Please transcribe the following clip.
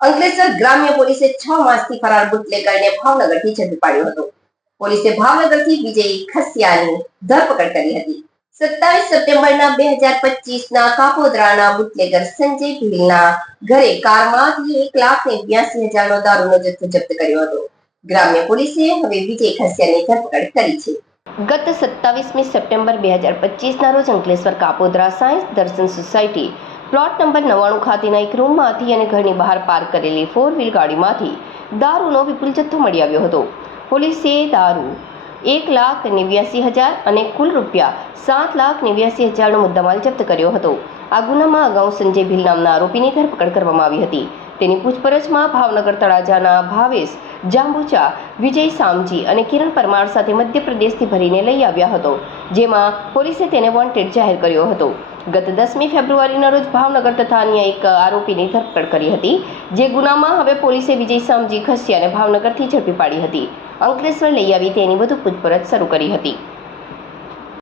અંકલેશ્વર ગ્રામ્ય પોલીસે 6 માસથી ફરાર બુટલેગરને ભાવનગરથી ઝડપી પાડ્યો હતો. પોલીસે ભાવનગરથી વિજય ખસિયાની ધરપકડ કરી હતી. 27 સપ્ટેમ્બરના 2025ના કાપોદ્રાના બુટલેગર સંજય ભીલના ઘરે કારમાંથી 1,82,000નો દારૂનો જથ્થો જપ્ત કર્યો હતો. ગ્રામ્ય પોલીસે હવે વિજય ખસિયાની ધરપકડ કરી છે. ગત 27મી સપ્ટેમ્બર 2025ના રોજ અંકલેશ્વર કાપોદ્રા સાયન્સ દર્શન સોસાયટી પ્લોટ નંબર 99 ખાતેના એક રૂમમાંથી અને ઘરની બહાર પાર્ક કરેલી 4 વ્હીલ ગાડીમાંથી દારૂનો વિપુલ જથ્થો મળી આવ્યો હતો. પોલીસે દારૂ 1,89,000 અને કુલ રૂપિયા 7,89,000નો મુદ્દામાલ જપ્ત કર્યો હતો. આ ગુનામાં અગાઉ સંજય ભીલ નામના આરોપીની ધરપકડ કરવામાં આવી હતી. તેની પૂછપરછમાં ભાવનગર તળાજાના ભાવેશ જાંબુચા, વિજય સામજી અને કિરણ પરમાર સાથે મધ્યપ્રદેશથી ભરીને લઈ આવ્યા હતો, જેમાં પોલીસે તેને વોન્ટેડ જાહેર કર્યો હતો. ગત 10મી ફેબ્રુઆરીના રોજ ભાવનગર તથા અન્ય એક આરોપીની ધરપકડ કરી હતી. જે ગુનામાં હવે પોલીસે વિજય સામજી ખસિયાને ભાવનગરથી ઝડપી પાડી હતી. અંકલેશ્વર લઈ આવી તેની વધુ પૂછપરછ શરૂ કરી હતી.